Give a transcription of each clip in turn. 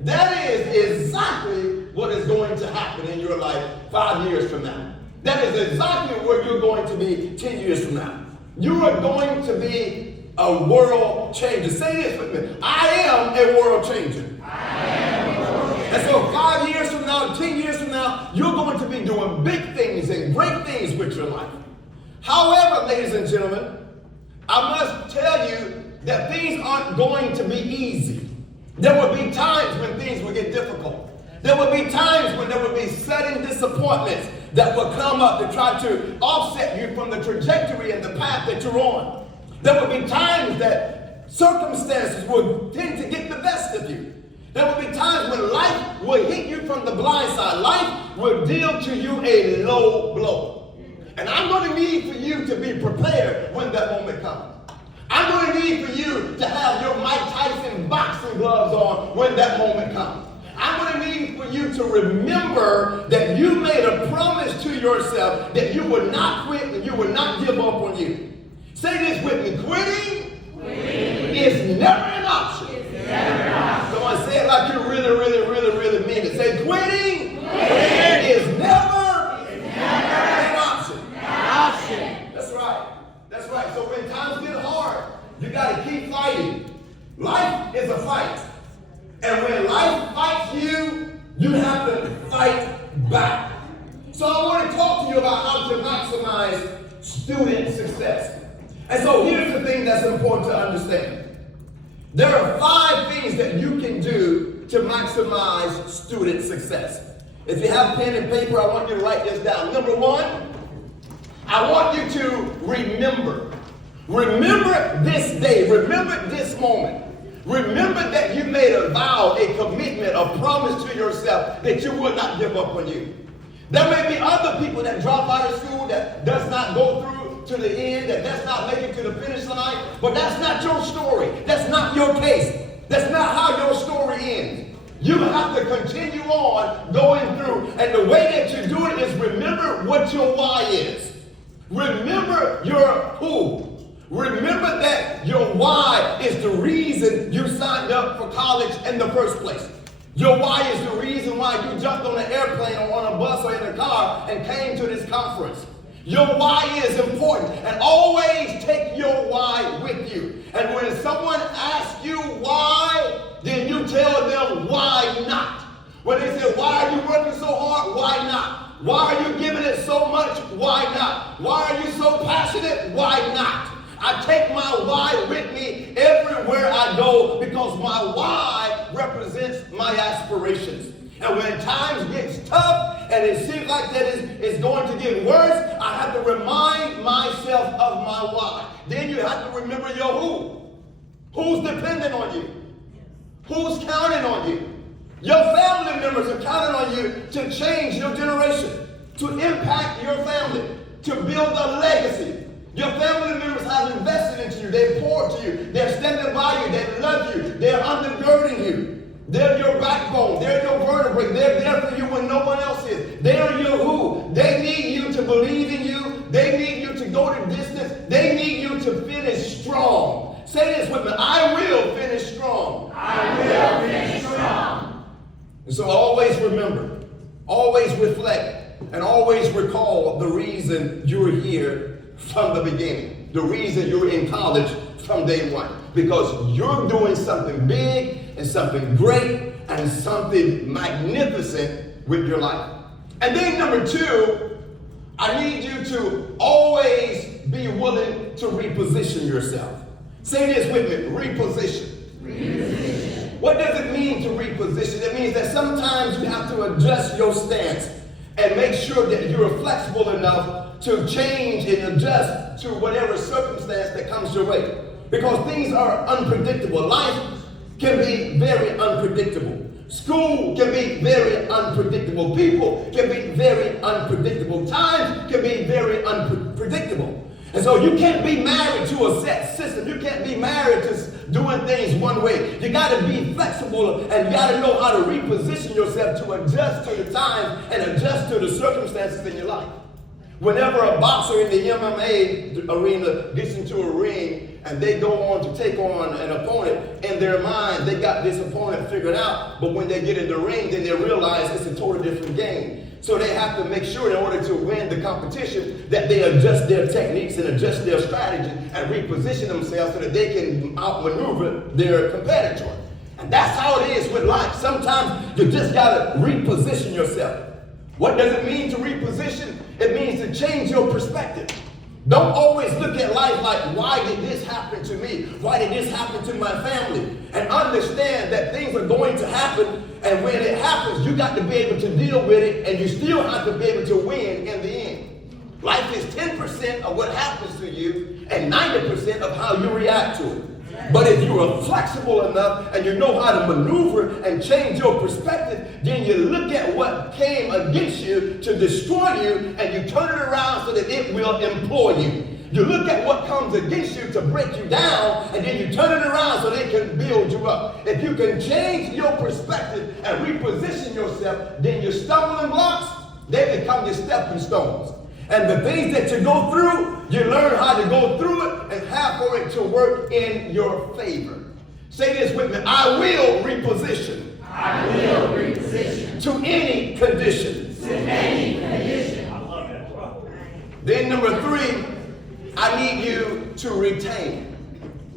That is exactly what is going to happen in your life 5 years from now. That is exactly where you're going to be 10 years from now. You are going to be a world changer. Say this with me. I am a world changer. I am a world changer. And so 5 years from now, 10 years from now, you're going to be doing big things and great things with your life. However, ladies and gentlemen, I must tell you that things aren't going to be easy. There will be times when things will get difficult. There will be times when there will be sudden disappointments that will come up to try to offset you from the trajectory and the path that you're on. There will be times that circumstances will tend to get the best of you. There will be times when life will hit you from the blind side. Life will deal to you a low blow. And I'm going to need for you to be prepared when that moment comes. I'm going to need for you to have your Mike Tyson boxing gloves on when that moment comes. I'm going to need for you to remember that you made a promise to yourself that you would not quit and you would not give up on you. Say this with me. Quitting is never an option. Someone say it like you really mean it. Say quitting is never an option. That's right. That's right. So when times get hard, you got to keep fighting. Life is a fight. And when life fights you, you have to fight back. So I want to talk to you about how to maximize student success. And so here's the thing that's important to understand. There are 5 things that you can do to maximize student success. If you have pen and paper, I want you to write this down. Number 1, I want you to remember. Remember this day. Remember this moment. Remember that you made a vow, a commitment, a promise to yourself that you would not give up on you. There may be other people that drop out of school that does not go through to the end, that does not make it to the finish line, but that's not your story. That's not your case. That's not how your story ends. You have to continue on going through, and the way that you do it is remember what your why is. Remember your who. Remember that your why is the reason you signed up for college in the first place. Your why is the reason why you jumped on an airplane or on a bus or in a car and came to this conference. Your why is important, and always take your why with you. And when someone asks you why, then you tell them why not. When they say, why are you working so hard? Why not? Why are you giving it so much? Why not? Why are you so passionate? Why not? I take my why with me everywhere I go because my why represents my aspirations. And when times get tough and it seems like that it's going to get worse, I have to remind myself of my why. Then you have to remember your who. Who's dependent on you? Who's counting on you? Your family members are counting on you to change your generation, to impact your family, to build a legacy. Your family members have invested into you. They poured to you. They're standing by you. They love you. They're undergirding you. They're your backbone. They're your vertebrae. They're there for you when no one else is. They're your who. They need you to believe in you. They need you to go the distance. They need you to finish strong. Say this with me. I will finish strong. I will finish strong. And so always remember, always reflect, and always recall the reason you're here from the beginning. The reason you're in college from day one. Because you're doing something big and something great and something magnificent with your life. And then number 2, I need you to always be willing to reposition yourself. Say this with me, reposition. Reposition. What does it mean to reposition? It means that sometimes you have to adjust your stance and make sure that you're flexible enough to change and adjust to whatever circumstance that comes your way. Because things are unpredictable. Life can be very unpredictable. School can be very unpredictable. People can be very unpredictable. Time can be very unpredictable. And so you can't be married to a set system. You can't be married to doing things one way. You got to be flexible, and you got to know how to reposition yourself to adjust to the times and adjust to the circumstances in your life. Whenever a boxer in the MMA arena gets into a ring and they go on to take on an opponent, in their mind they got this opponent figured out, but when they get in the ring then they realize it's a totally different game. So they have to make sure in order to win the competition that they adjust their techniques and adjust their strategy and reposition themselves so that they can outmaneuver their competitor. And that's how it is with life. Sometimes you just got to reposition yourself. What does it mean to reposition? It means to change your perspective. Don't always look at life like, why did this happen to me? Why did this happen to my family? And understand that things are going to happen, and when it happens, you got to be able to deal with it, and you still have to be able to win in the end. Life is 10% of what happens to you, and 90% of how you react to it. But if you are flexible enough and you know how to maneuver and change your perspective, then you look at what came against you to destroy you and you turn it around so that it will employ you. You look at what comes against you to break you down and then you turn it around so they can build you up. If you can change your perspective and reposition yourself, then your stumbling blocks, they become your stepping stones. And the things that you go through, you learn how to go through it and have for it to work in your favor. Say this with me. I will reposition. I will reposition. To any condition. To any condition. I love that. Then number 3, I need you to retain.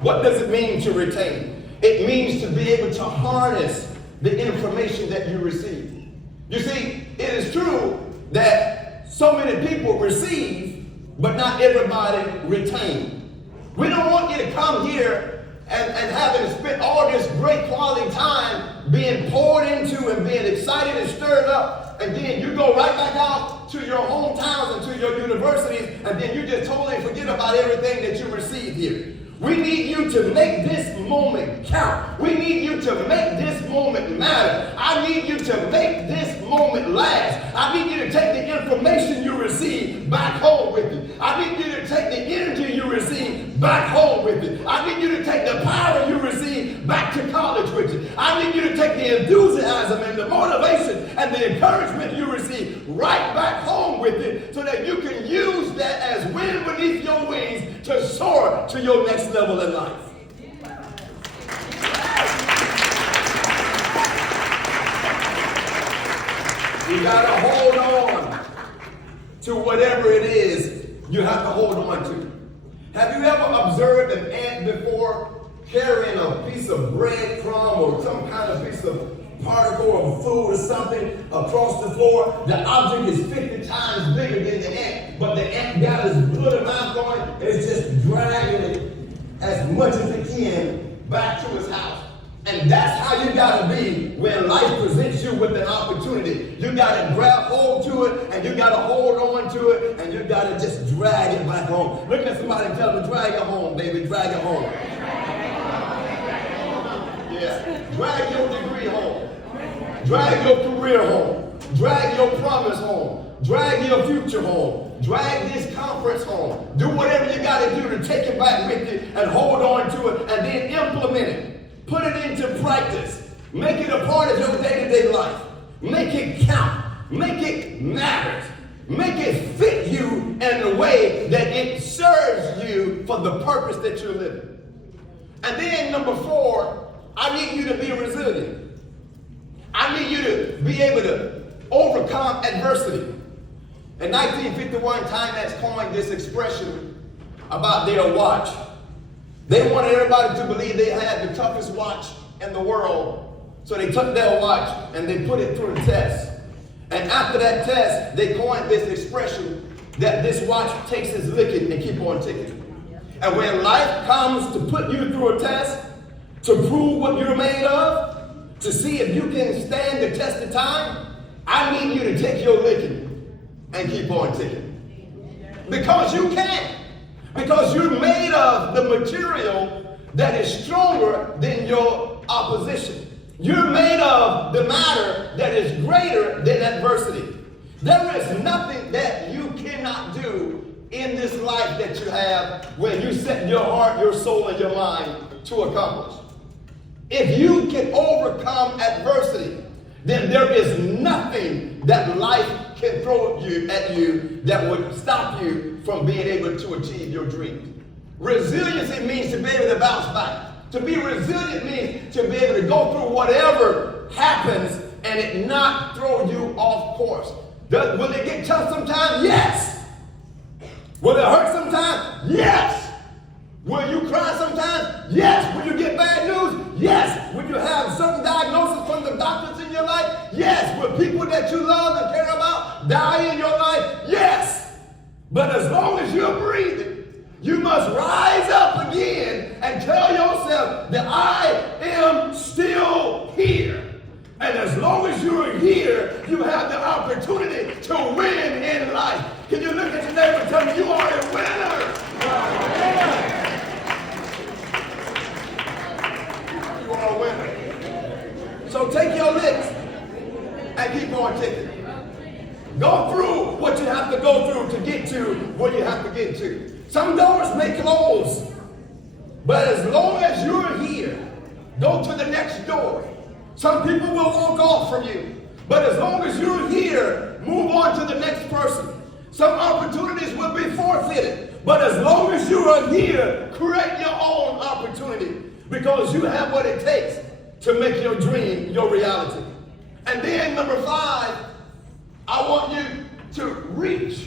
What does it mean to retain? It means to be able to harness the information that you receive. You see, it is true that so many people receive, but not everybody retain. We don't want you to come here and having spent all this great quality time being poured into and being excited and stirred up, and then you go right back out to your hometowns and to your universities, and then you just totally forget about everything that you received here. We need you to make this moment count. We need you to make this moment matter. I need you to make this moment last. I need you to take the information you receive back home with you. I need you to take the energy you receive back home with you. I need you to take the power you receive back to college with you. I need you to take the enthusiasm and the motivation and the encouragement you receive right back home with you so that you can use that as wind beneath your wings to soar to your next level in life. You got to hold on to whatever it is you have to hold on to. Have you ever observed an ant before carrying a piece of bread crumb or some kind of piece of particle of food or something across the floor? The object is 50 times bigger than the ant, but the ant got his little mouth going and it's just dragging it as much as it can back to his house. And that's how you got to be when life presents you with an opportunity. You got to grab hold to it, and you got to hold on to it, and you got to just drag it back home. Look at somebody and tell them, drag it home, baby, drag it home. Yeah, drag your degree home. Drag your career home. Drag your promise home. Drag your future home. Drag this conference home. Do whatever you got to do to take it back with you and hold on to it and then implement it. Put it into practice. Make it a part of your day-to-day life. Make it count. Make it matter. Make it fit you in a way that it serves you for the purpose that you're living. And then number 4, I need you to be resilient. I need you to be able to overcome adversity. In 1951, Timex coined this expression about their watch. They wanted everybody to believe they had the toughest watch in the world. So they took their watch and they put it through a test. And after that test, they coined this expression that this watch takes its licking and keep on ticking. And when life comes to put you through a test, to prove what you're made of, to see if you can stand the test of time, I need you to take your licking and keep on ticking. Because you can. Because you're made of the material that is stronger than your opposition. You're made of the matter that is greater than adversity. There is nothing that you cannot do in this life that you have when you set your heart, your soul, and your mind to accomplish. If you can overcome adversity, then there is nothing that life can throw at you that would stop you from being able to achieve your dreams. Resiliency means to be able to bounce back. To be resilient means to be able to go through whatever happens and it not throw you off course. Will it get tough sometimes? Yes. Will it hurt sometimes? Yes. Will you cry sometimes? Yes. Will you get bad news? Yes. Will you have certain diagnosis from the doctors in your life? Yes. Will people that you love and care about die in your life? Yes. But as long as you're breathing, you must rise up again and tell yourself that I am still here. And as long as you're here, you have the opportunity to win in life. Can you look at your neighbor and tell me you are a winner? You are a winner. So take your licks and keep on ticking. Go through what you have to go through to get to where you have to get to. Some doors may close, but as long as you're here, go to the next door. Some people will walk off from you, but as long as you're here, move on to the next person. Some opportunities will be forfeited, but as long as you are here, create your own opportunity because you have what it takes to make your dream your reality. And then number 5, I want you to reach.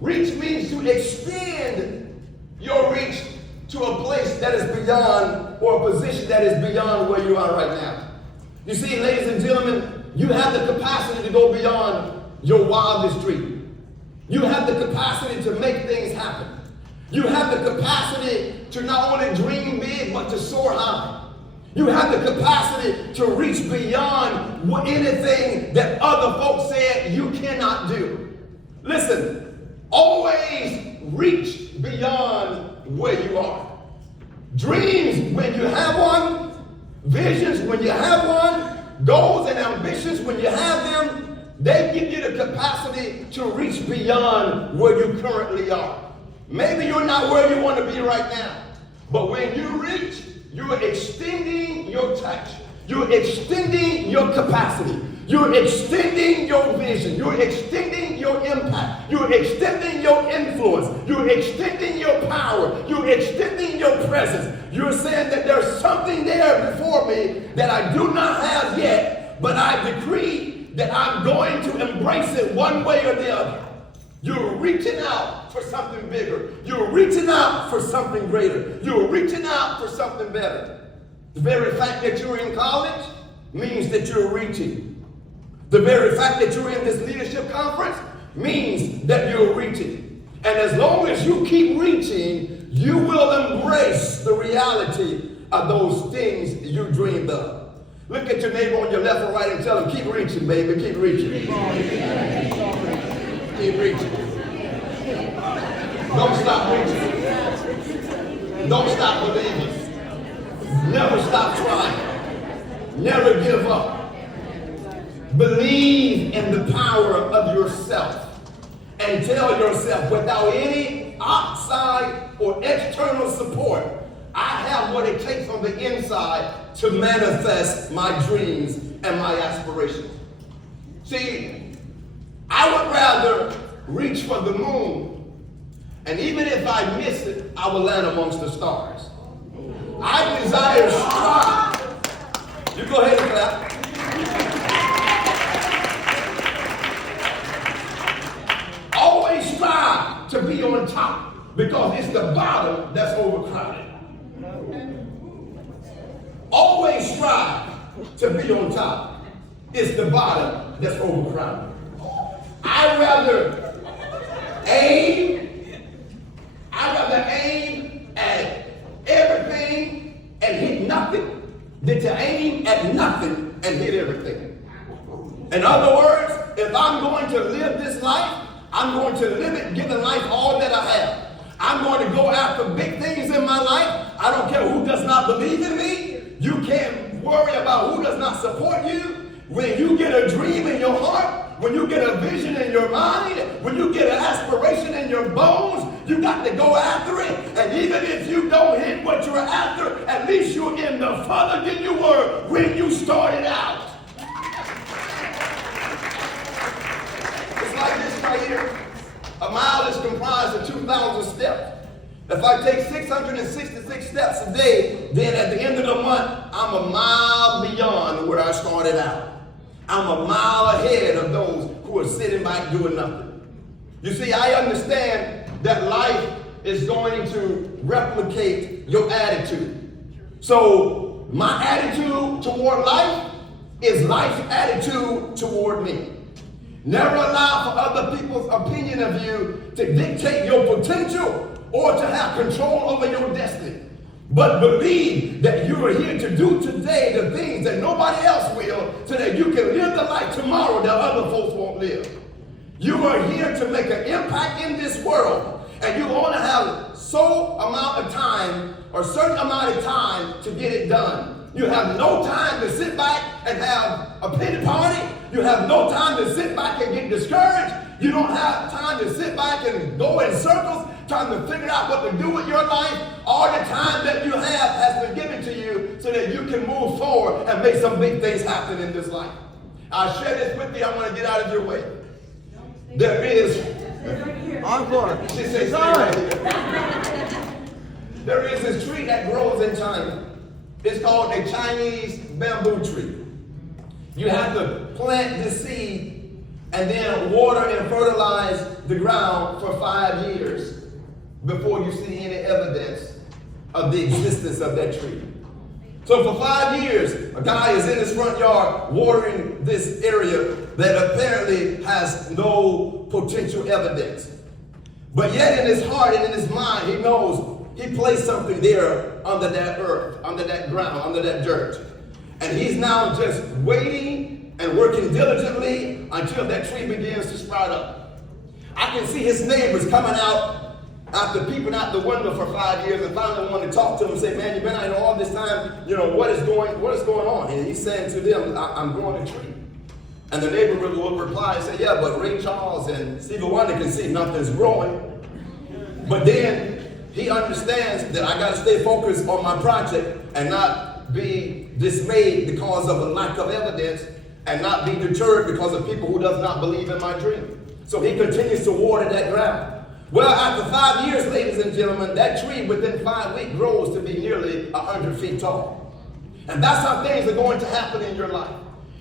Reach means to extend your reach to a place that is beyond, or a position that is beyond where you are right now. You see, ladies and gentlemen, you have the capacity to go beyond your wildest dream. You have the capacity to make things happen. You have the capacity to not only dream big, but to soar high. You have the capacity to reach beyond anything that other folks said you cannot do. Listen. Always reach beyond where you are. Dreams when you have one, visions when you have one, goals and ambitions when you have them, they give you the capacity to reach beyond where you currently are. Maybe you're not where you want to be right now, but when you reach, you're extending your touch. You're extending your capacity. You're extending your vision. You're extending your impact. You're extending your influence. You're extending your power. You're extending your presence. You're saying that there's something there before me that I do not have yet, but I decree that I'm going to embrace it one way or the other. You're reaching out for something bigger. You're reaching out for something greater. You're reaching out for something better. The very fact that you're in college means that you're reaching. The very fact that you're in this leadership conference means that you're reaching. And as long as you keep reaching, you will embrace the reality of those things you dreamed of. Look at your neighbor on your left or right and tell him, keep reaching, baby, keep reaching. Keep reaching. Don't stop reaching. Don't stop believing. Never stop trying. Never give up. Believe in the power of yourself and tell yourself, without any outside or external support, I have what it takes on the inside to manifest my dreams and my aspirations. See, I would rather reach for the moon, and even if I miss it, I will land amongst the stars. I desire strive. You go ahead and clap. Always strive to be on top because it's the bottom that's overcrowded. Always strive to be on top. It's the bottom that's overcrowded. I'd rather aim at everything and hit nothing than to aim at nothing and hit everything. In other words, if I'm going to live this life, I'm going to live it giving life all that I have. I'm going to go after big things in my life. I don't care who does not believe in me. You can't worry about who does not support you. When you get a dream in your heart, when you get a vision in your mind, when you get an aspiration in your bones, you got to go after it. And even if you don't hit what you're after, at least you're in the further than you were when you started out. 2,000 steps. If I take 666 steps a day, then at the end of the month, I'm a mile beyond where I started out. I'm a mile ahead of those who are sitting back doing nothing. You see, I understand that life is going to replicate your attitude. So my attitude toward life is life's attitude toward me. Never allow for other people's opinion of you to dictate your potential or to have control over your destiny. But believe that you are here to do today the things that nobody else will, so that you can live the life tomorrow that other folks won't live. You are here to make an impact in this world, and you only have so amount of time or certain amount of time to get it done. You have no time to sit back and have a pity party. You have no time to sit back and get discouraged. You don't have time to sit back and go in circles trying to figure out what to do with your life. All the time that you have has been given to you so that you can move forward and make some big things happen in this life. I'll share this with you. I want to get out of your way. There is... Encore. She says, stay right here. There is this tree that grows in China. It's called a Chinese bamboo tree. You have to plant the seed and then water and fertilize the ground for 5 years before you see any evidence of the existence of that tree. So for 5 years, a guy is in his front yard watering this area that apparently has no potential evidence. But yet in his heart and in his mind, he knows he placed something there under that earth, under that ground, under that dirt. And he's now just waiting and working diligently until that tree begins to sprout up. I can see his neighbors coming out after peeping out the window for 5 years and finally want to talk to him and say, man, you've been out here all this time, what is going on? And he's saying to them, I'm growing a tree. And the neighbor will reply and say, yeah, but Ray Charles and Stevie Wonder can see nothing's growing. But then he understands that I got to stay focused on my project and not be dismayed because of a lack of evidence and not be deterred because of people who does not believe in my dream. So he continues to water that ground. Well, after 5 years, ladies and gentlemen, that tree within 5 weeks grows to be nearly 100 feet tall. And that's how things are going to happen in your life.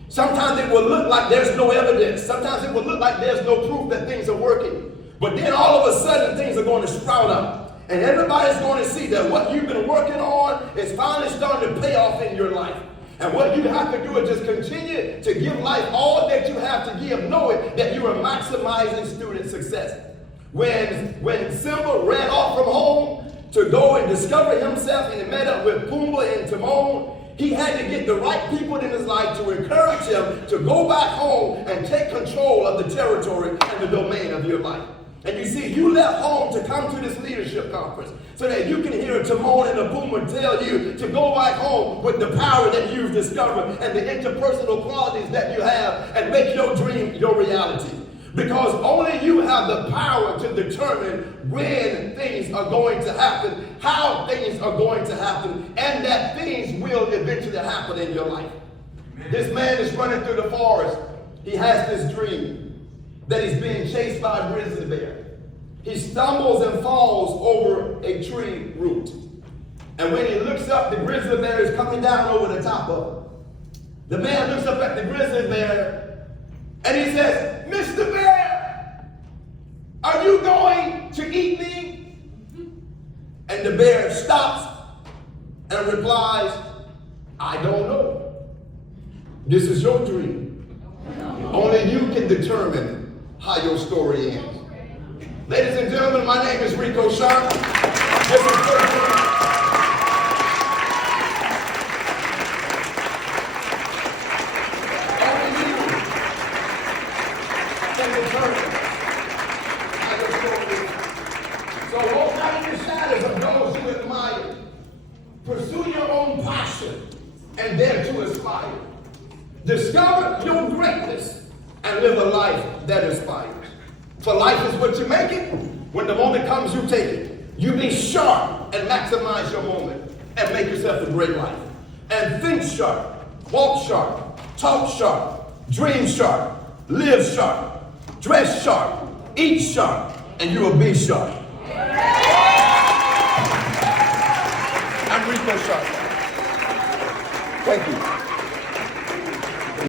Sometimes it will look like there's no evidence. Sometimes it will look like there's no proof that things are working. But then all of a sudden things are going to sprout up. And everybody's going to see that what you've been working on is finally starting to pay off in your life. And what you have to do is just continue to give life all that you have to give, knowing that you are maximizing student success. When Simba ran off from home to go and discover himself and he met up with Pumbaa and Timon, he had to get the right people in his life to encourage him to go back home and take control of the territory and the domain of your life. And you see, you left home to come to this leadership conference so that you can hear Timon and Pumbaa tell you to go back home with the power that you've discovered and the interpersonal qualities that you have and make your dream your reality. Because only you have the power to determine when things are going to happen, how things are going to happen, and that things will eventually happen in your life. This man is running through the forest. He has this dream that he's being chased by a grizzly bear. He stumbles and falls over a tree root. And when he looks up, the grizzly bear is coming down over the top of him. The man looks up at the grizzly bear and he says, Mr. Bear, are you going to eat me? And the bear stops and replies, I don't know. This is your dream. Only you can determine how your story ends. Ladies and gentlemen, my name is Rico Sharp. This is only you can determine how your story ends. So walk out in the shadows of those you admire. Pursue your own passion and dare to aspire. Discover your greatness and live a life that inspires. For life is what you make it. When the moment comes, you take it. You be sharp and maximize your moment and make yourself a great life. And think sharp, walk sharp, talk sharp, dream sharp, live sharp, dress sharp, eat sharp, and you will be sharp. I'm Rico Sharp. Thank you.